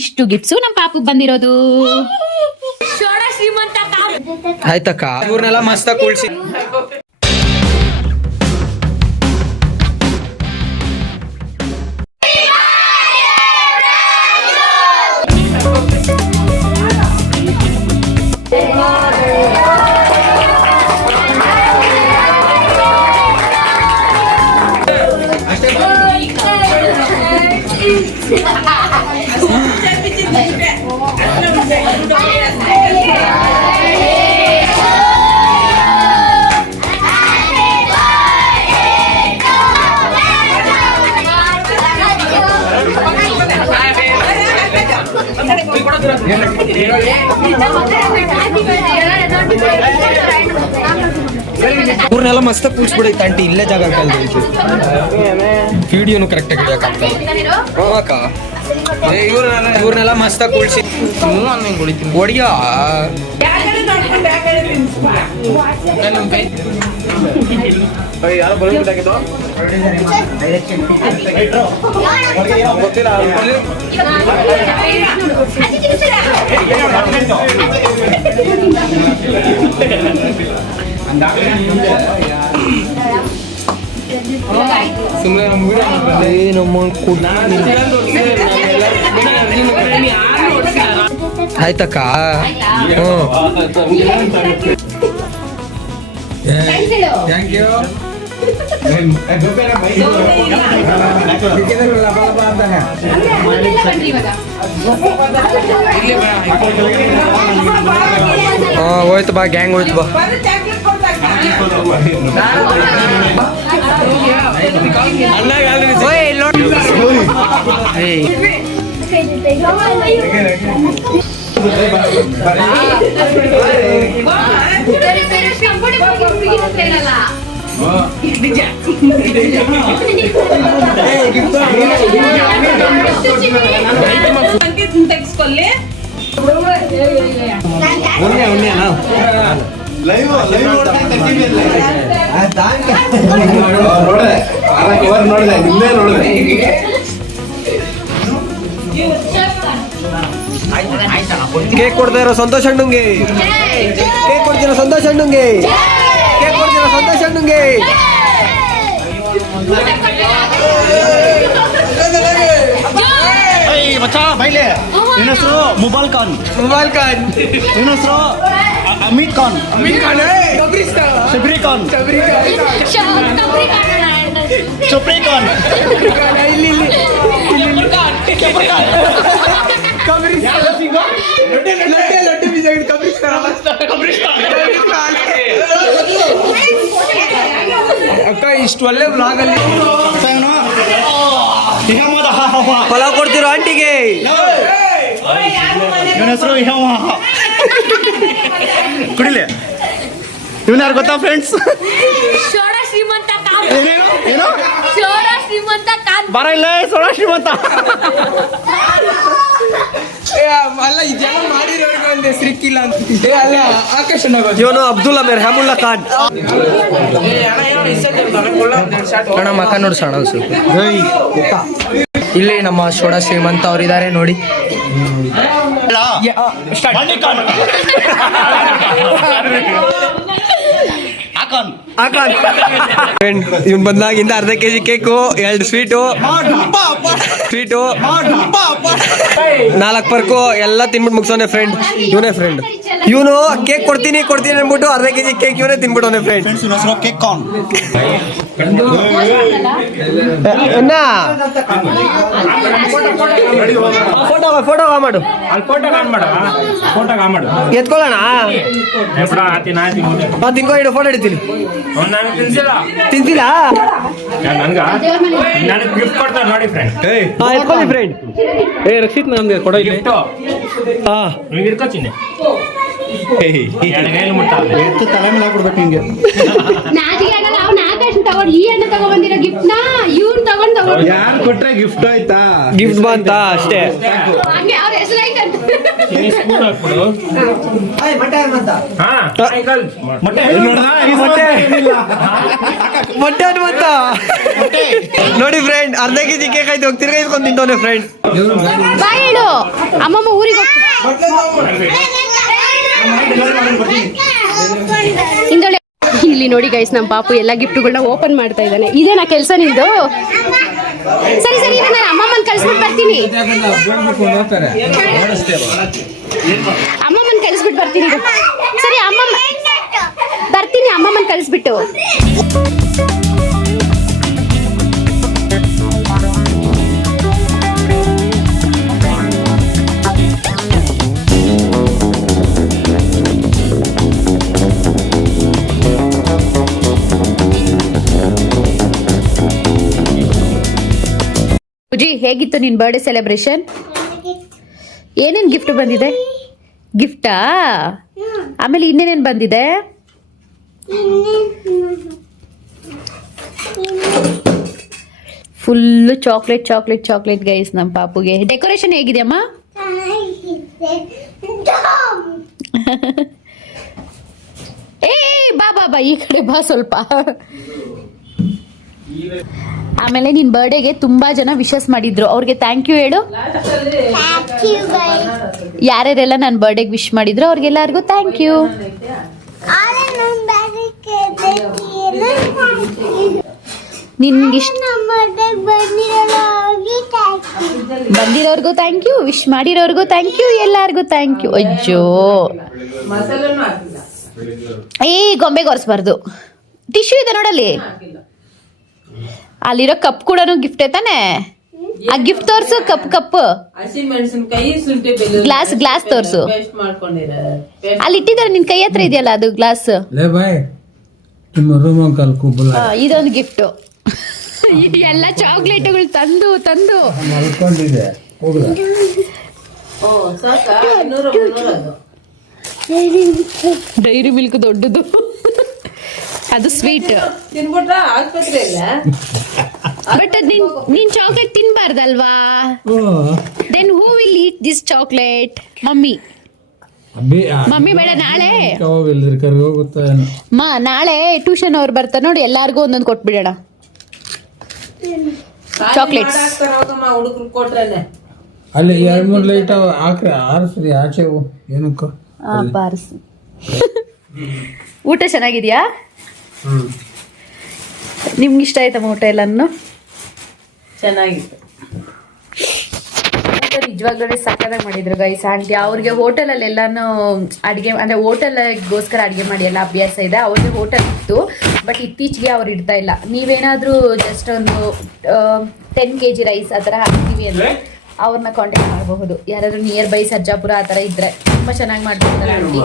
ಇಷ್ಟು ಗಿಫ್ಟ್ಸು ನಮ್ಮ ಪಾಪು ಬಂದಿರೋದು. ಆಯ್ತಕ್ಕ, ಇವ್ರನ್ನೆಲ್ಲ ಮಸ್ತಾಗಿ ಕೂಳ್ಸಿ. ಇವ್ರನ್ನೆಲ್ಲ ಮಸ್ತ ಕೂರ್ಸ್ಬಿಡೈತೆ ಆಂಟಿ, ಇಲ್ಲೇ ಜಾಗ ಕಲ್ದೈತಿ. ವಿಡಿಯೋನು ಕರೆಕ್ಟ್ ಆಗಿ ಅಕ್ಕ. ಇವ್ರನ್ನೆಲ್ಲ ಮಸ್ತ ಕೂಡ್ಸಿ ಹೊಡಿಯ. ಆಯ್ತಕ್ಕ. Thank you. ಹೋಯ್ತು ಬಾ, ಗ್ಯಾಂಗ್ ಹೋಯ್ತು ಬಾ. ಕೇಕ್ ಕೊಡ್ತಾ ಇರೋ ಸಂತೋಷ್ ಅಣ್ಣಂಗೆ, ಕೇಕ್ ಕೊಡ್ತಿರೋ ಸಂತೋಷ್ ಅಣ್ಣಂಗೆ, ಕೇಕ್ ಕೊಡ್ತಿರೋ ಸಂತೋಷ್ ಅಣ್ಣಂಗೆ. ನನ್ನ ಹೆಸರು ಮೊಬೈಲ್ ಖಾನ್. ನನ್ನ ಹೆಸರು ಅಮಿತ್ ಖಾನ್. ಶಬರಿ ಖಾನ್. ಚೊಪ್ರಿ ಖಾನ್. ಅಕ್ಕ, ಇಷ್ಟು ಒಳ್ಳೆ ಬ್ಲಾಗ್ ಅಲ್ಲಿ ಪಲಾವ್ ಕೊಡ್ತಿರೋ ಆಂಟಿಗೆ. ನನ್ನ ಹೆಸರು ಕುಡಿಲೆ. ಇವನ್ ಯಾರು ಗೊತ್ತಾ ಫ್ರೆಂಡ್ಸ್? ಏನು ಬರ ಇಲ್ಲ, ಸೋಡ ಶ್ರೀಮಂತ. ಅಲ್ಲ, ಇದೆಲ್ಲ ಮಾಡಿರೋರ್ಗೆ ಒಂದು ಹೆಸರಿಕ್ಕಿಲ್ಲ ಅಂತ. ಅಲ್ಲ, ಆಕಾಶ್ ಇವನು ಅಬ್ದುಲ್ ಅಮೀರ್ ಹ್ಯಾಮುಲ್ಲಾ ಖಾನ್. ಕಣ ಮಕ್ಕ ನೋಡಿ ಸಣ್ಣ ಇಲ್ಲಿ ನಮ್ಮ ಸೋಡಾ ಶ್ರೀಮಂತ ಅವರಿದ್ದಾರೆ ನೋಡಿ. ಇವನ್ ಬಂದಾಗಿಂದ ಅರ್ಧ ಕೆಜಿ ಕೇಕು, 2 ಸ್ವೀಟು, 4 ಪರ್ಕು ಎಲ್ಲ ತಿನ್ಬಿಟ್ಟು ಮುಗಿಸೋನೆ ಫ್ರೆಂಡ್. ಇವನೇ ಫ್ರೆಂಡ್. ಇವನು ಕೇಕ್ ಕೊಡ್ತೀನಿ ಅಂದ್ಬಿಟ್ಟು ಅರ್ಧ ಕೆಜಿ ಕೇಕ್ ಇವನೇ ತಿನ್ಬಿಟ್ಟವನೆ ಫ್ರೆಂಡ್. ಕೇಕ್ ಕಾನ್. ಫೋಟೋ ಮಾಡು, ಎತ್ಕೊಳ್ಳೋಣ. ತಿನ್ಕೋ, ಇಡು, ಫೋಟೋ ಹಿಡಿತೀನಿ. ತಿಂತಿಲ್ಲ ಎತ್ಕೊಳ್ಳಿ ಫ್ರೆಂಡ್. ರಕ್ಷಿತ್ ನಮ್ಗೆ ಕೊಡೋ ತಲೆ ಮೇಲೆ ಹಾಕ್ಬಿಡ್ಬೇಕು ಹಿಂಗೆ. ಯಾರು ಕೊಟ್ರೆ ಗಿಫ್ಟ್ ಆಯ್ತಾ? ಗಿಫ್ಟ್ ಬಂತ ಅಷ್ಟೇ. ಮೊಟ್ಟೆ ನೋಡಿ ಫ್ರೆಂಡ್, ಅರ್ಧ ಕೆಜಿ ಕೇಕ್ ಆಯ್ತು, ತಿರ್ಗಾ ಇಸ್ಕೊಂಡು ತಿಂತವನೆ ಫ್ರೆಂಡ್. ಬಾ ಹೇಳು ಅಮ್ಮಮ್ಮ ಊರಿಗೆ ಹಿಂದೊಳೆ. ಇಲ್ಲಿ ನೋಡಿ ಗೈಸ್, ನಮ್ಮ ಪಾಪು ಎಲ್ಲ ಗಿಫ್ಟ್ಗಳನ್ನ ಓಪನ್ ಮಾಡ್ತಾ ಇದ್ದಾನೆ. ಇದೇನಾ ಕೆಲಸ ನಿಂದು? ಸರಿ ಸರಿ, ನಾನು ಅಮ್ಮಮ್ಮನ ಕಳಿಸ್ಬಿಟ್ಟು ಬರ್ತೀನಿ. ಅಮ್ಮಮ್ಮನ ಕಳಿಸ್ಬಿಟ್ಟು ಬರ್ತೀನಿ. ಸರಿ ಅಮ್ಮಮ್ಮ ಬರ್ತೀನಿ, ಅಮ್ಮಮ್ಮನ ಕಳಿಸ್ಬಿಟ್ಟು. ಪೂಜಿ, ಹೇಗಿತ್ತು ನಿನ್ ಬರ್ಡೇ ಸೆಲೆಬ್ರೇಷನ್? ಏನೇನ್ ಗಿಫ್ಟ್ ಬಂದಿದೆ? ಗಿಫ್ಟಾ? ಆಮೇಲೆ ಇನ್ನೇನೇನ್ ಬಂದಿದೆ? Full chocolate chocolate chocolate guys ನಮ್ಮ ಪಾಪುಗೆ. ಡೆಕೋರೇಷನ್ ಹೇಗಿದೆ ಅಮ್ಮ? ಏ ಬಾ ಬಾ ಬಾ, ಈ ಕಡೆ ಬಾ ಸ್ವಲ್ಪ. ಆಮೇಲೆ ನಿನ್ ಬರ್ಡೇಗೆ ತುಂಬಾ ಜನ ವಿಶಸ್ ಮಾಡಿದ್ರು, ಅವ್ರಿಗೆ ಥ್ಯಾಂಕ್ ಯು ಹೇಳು. ಯಾರ್ಯಾರೆಲ್ಲ ನನ್ನ ಬರ್ಡೇಗೆ ವಿಶ್ ಮಾಡಿದ್ರು ಅವ್ರಿಗೆಲ್ಲರಿಗೂ ಥ್ಯಾಂಕ್ ಯು. ನಿನ್ಗಿಷ್ಟ ಬಂದಿರೋರ್ಗೂ ಥ್ಯಾಂಕ್ ಯು, ವಿಶ್ ಮಾಡಿರೋರ್ಗೂ ಥ್ಯಾಂಕ್ ಯು, ಎಲ್ಲಾರ್ಗೂ ಥ್ಯಾಂಕ್ ಯು. ಅಜ್ಜೋ, ಏ ಗೊಂಬೆಗೆ ಒರೆಸ್ಬಾರ್ದು. ಟಿಶ್ಯೂ ಇದೆ ನೋಡಲ್ಲಿ, ಅಲ್ಲಿರೋ ಕಪ್ ಕೂಡ ಗಿಫ್ಟ್ ತಾನೆ. ಆ ಗಿಫ್ಟ್ ತೋರ್ಸು, ಕಪ್ ಗ್ಲಾಸ್ ತೋರ್ಸು. ಅಲ್ಲಿ ಇಟ್ಟಿದ್ದಾರೆ, ನಿನ್ ಕೈ ಹತ್ರ ಇದೆಯಲ್ಲ ಅದು ಗ್ಲಾಸ್. ಇದೊಂದು ಗಿಫ್ಟ್. ಎಲ್ಲ ಚಾಕ್ಲೇಟ್ಗಳು ತಂದು ತಂದು ಡೈರಿ ಮಿಲ್ಕ್ ದೊಡ್ಡದು, ಅದು ಸ್ವೀಟ್. ಬಟ್ ನೀನ್ ಚಾಕ್ಲೇಟ್ ತಿನ್ಬಾರ್ದಲ್ವಾ? Then who will eat this chocolate? Mummy ಬೇಡ. ನಾಳೆ ಟ್ಯೂಷನ್ ಅವ್ರು ಬರ್ತಾರೆ ನೋಡಿ, ಎಲ್ಲಾರ್ಗು ಒಂದೊಂದು ಕೊಟ್ಬಿಡೋಣ ಚಾಕ್ಲೇಟ್ಸ್. ಅಲ್ಲಿ 2-3 ಲೈಟ್ ಹಾಕ್ರಿ, ಆರಿಸ್ರಿ ಆಚೆ ಏನಕ್ಕ. ಊಟ ಚೆನ್ನಾಗಿದ್ಯಾ? ನಿಮ್ಗೆ ಇಷ್ಟ ಆಯ್ತಮ್ಮ ಊಟ ಎಲ್ಲಾನು? ಚೆನ್ನಾಗಿತ್ತು ಊಟ, ನಿಜವಾಗ್ಲೂ ಸಕ್ಕತ್ತಾಗಿ ಮಾಡಿದ್ರು ಗೈಸ್ ಆಂಟಿ. ಅವ್ರಿಗೆ ಹೋಟೆಲಲ್ಲಿ ಎಲ್ಲಾನು ಅಡುಗೆ ಅಂದರೆ ಹೋಟೆಲ್ಗೋಸ್ಕರ ಅಡುಗೆ ಮಾಡಿ ಎಲ್ಲ ಅಭ್ಯಾಸ ಇದೆ. ಅವ್ರಿಗೆ ಹೋಟೆಲ್ ಇತ್ತು, ಬಟ್ ಇತ್ತೀಚೆಗೆ ಅವ್ರು ಇಡ್ತಾ ಇಲ್ಲ. ನೀವೇನಾದರೂ ಜಸ್ಟ್ ಒಂದು 10 kg ರೈಸ್ ಆ ಥರ ಹಾಕ್ತೀವಿ ಅಂದರೆ ಅವ್ರನ್ನ ಕಾಂಟ್ಯಾಕ್ಟ್ ಮಾಡಬಹುದು. ಯಾರಾದ್ರೂ ನಿಯರ್ ಬೈ ಸರ್ಜಾಪುರ ಆ ಥರ ಇದ್ರೆ ತುಂಬ ಚೆನ್ನಾಗಿ ಮಾಡ್ತಿರ್ತಾರೆ ಆಂಟಿ.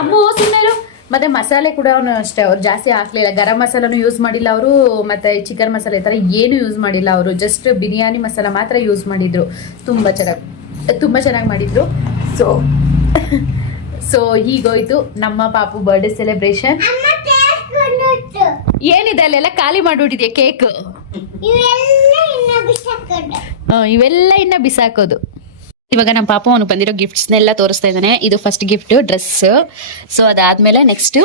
ಅಮ್ಮು ಸುಮ್ಮನೆ. ಮತ್ತೆ ಮಸಾಲೆ ಕೂಡ ಅಷ್ಟೇ, ಅವ್ರು ಜಾಸ್ತಿ ಹಾಕ್ಲಿಲ್ಲ. ಗರಂ ಮಸಾಲಾನು ಯೂಸ್ ಮಾಡಿಲ್ಲ ಅವರು, ಮತ್ತೆ ಚಿಕನ್ ಮಸಾಲೆ ಈ ಥರ ಏನು ಯೂಸ್ ಮಾಡಿಲ್ಲ ಅವರು. ಜಸ್ಟ್ ಬಿರಿಯಾನಿ ಮಸಾಲ ಮಾತ್ರ ಯೂಸ್ ಮಾಡಿದ್ರು. ತುಂಬ ಚೆನ್ನಾಗಿ ಮಾಡಿದ್ರು. ಸೊ ಹೀಗೋಯ್ತು ನಮ್ಮ ಪಾಪು ಬರ್ಡೇ ಸೆಲೆಬ್ರೇಷನ್. ಏನಿದೆ ಅಲ್ಲೆಲ್ಲ ಖಾಲಿ ಮಾಡ್ಬಿಟ್ಟಿದ್ಯಾ ಕೇಕ್? ಇವೆಲ್ಲ ಇನ್ನ ಬಿಸಾಕೋದು. ಇವಾಗ ನಮ್ಮ ಪಾಪ ಅವನು ಬಂದಿರೋ ಗಿಫ್ಟ್ಸ್ನೆಲ್ಲ ತೋರಿಸ್ತಾ ಇದ್ದಾನೆ. ಇದು ಫಸ್ಟ್ ಗಿಫ್ಟ್ ಡ್ರೆಸ್. ಸೊ ಅದಾದ್ಮೇಲೆ ನೆಕ್ಸ್ಟ್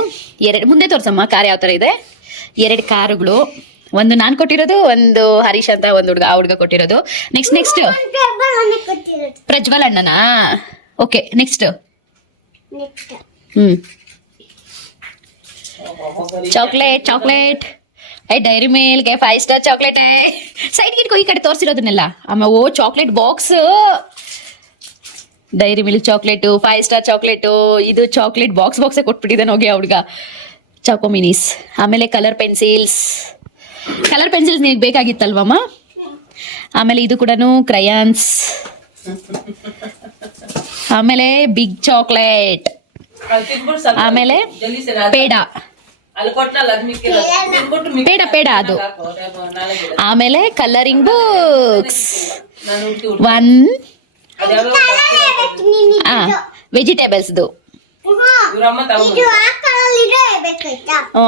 ಮುಂದೆ ತೋರ್ಸಮ್ಮ ಕಾರ್ ಯಾವ ಥರ ಇದೆ. 2 ಕಾರುಗಳು, ಒಂದು ನಾನು ಕೊಟ್ಟಿರೋದು, ಒಂದು ಹರೀಶ್ ಅಂತ ಒಂದು ಹುಡುಗ, ಆ ಹುಡುಗ ಕೊಟ್ಟಿರೋದು. ನೆಕ್ಸ್ಟ್ ಪ್ರಜ್ವಲ್ ಅಣ್ಣನಾ? Okay, next chocolate Dairy Milk 5 star chocolate. ಸೈಡ್ಗೆ ಇಟ್ಕೋ, ಈ ಕಡೆ ತೋರಿಸಿರೋದನ್ನೆಲ್ಲ. ಆಮೇಲೆ chocolate box, Dairy Milk chocolate, 5 star chocolate. ಇದು ಚಾಕ್ಲೇಟ್ ಬಾಕ್ಸೇ ಕೊಟ್ಬಿಟ್ಟಿದ್ದಾನೆ ಹೋಗಿ ಆ ಹುಡುಗ. ಚಾಕೋ ಮಿನೀಸ್. ಆಮೇಲೆ ಕಲರ್ ಪೆನ್ಸಿಲ್ಸ್ ನಿನಗೆ ಬೇಕಾಗಿತ್ತಲ್ವಮ್ಮ? ಆಮೇಲೆ ಇದು ಕೂಡ ಕ್ರಯಾನ್ಸ್. ಆಮೇಲೆ ಬಿಗ್ ಚಾಕ್ಲೇಟ್. ಆಮೇಲೆ ಪೇಡ ಅದು. ಆಮೇಲೆ ಕಲರಿಂಗ್ ಬುಕ್ಸ್, 1 ವೆಜಿಟೇಬಲ್ಸ್ದು.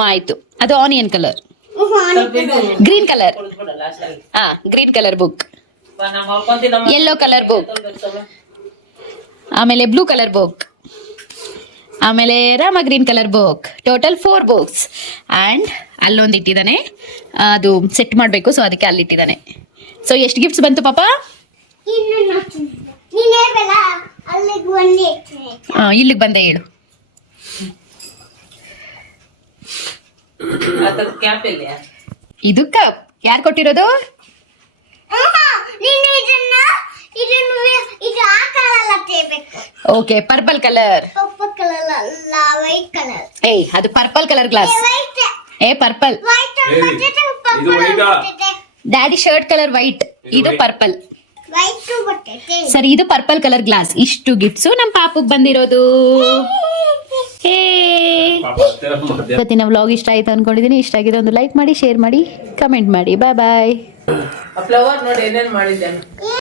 ಆಯ್ತು, ಅದು onion colour, green colour book, yellow colour book, ಆಮೇಲೆ ಬ್ಲೂ ಕಲರ್ ಬುಕ್, ಆಮೇಲೆ Rama green colour book. Total 4 books. And ಅಲ್ಲೊಂದು ಇಟ್ಟಿದ್ದಾನೆ, ಅದು ಸೆಟ್ ಮಾಡಬೇಕು, ಸೊ ಅದಕ್ಕೆ ಅಲ್ಲಿಟ್ಟಿದ್ದಾನೆ. ಸೊ ಎಷ್ಟು ಗಿಫ್ಟ್ಸ್ ಬಂತು ಪಾಪ? ಇಲ್ಲಿಗೆ ಬಂದೆ ಹೇಳು. ಇದು ಕಪ್ ಯಾರು ಕೊಟ್ಟಿರೋದು? Okay, purple colour. ಏಯ್, ಅದು ಪರ್ಪಲ್ ಕಲರ್ ಗ್ಲಾಸ್. ಏ purple. Daddy shirt colour white, ಇದು ಪರ್ಪಲ್. ಸರಿ, ಇದು ಪರ್ಪಲ್ ಕಲರ್ ಗ್ಲಾಸ್. ಇಷ್ಟು ಗಿಫ್ಟ್ಸು ನಮ್ಮ ಪಾಪುಗ್ ಬಂದಿರೋದು. ಇವತ್ತಿನ ವ್ಲಾಗ್ ಇಷ್ಟ ಆಯ್ತು ಅನ್ಕೊಂಡಿದೀನಿ. ಇಷ್ಟ ಆಗಿದೆ ಒಂದು ಲೈಕ್ ಮಾಡಿ, ಶೇರ್ ಮಾಡಿ, ಕಮೆಂಟ್ ಮಾಡಿ. ಬಾಯ್ ಬಾಯ್. ಫ್ಲವರ್ ನೋಡಿ ಏನೇನ್ ಮಾಡಿದ್ದೇನೆ.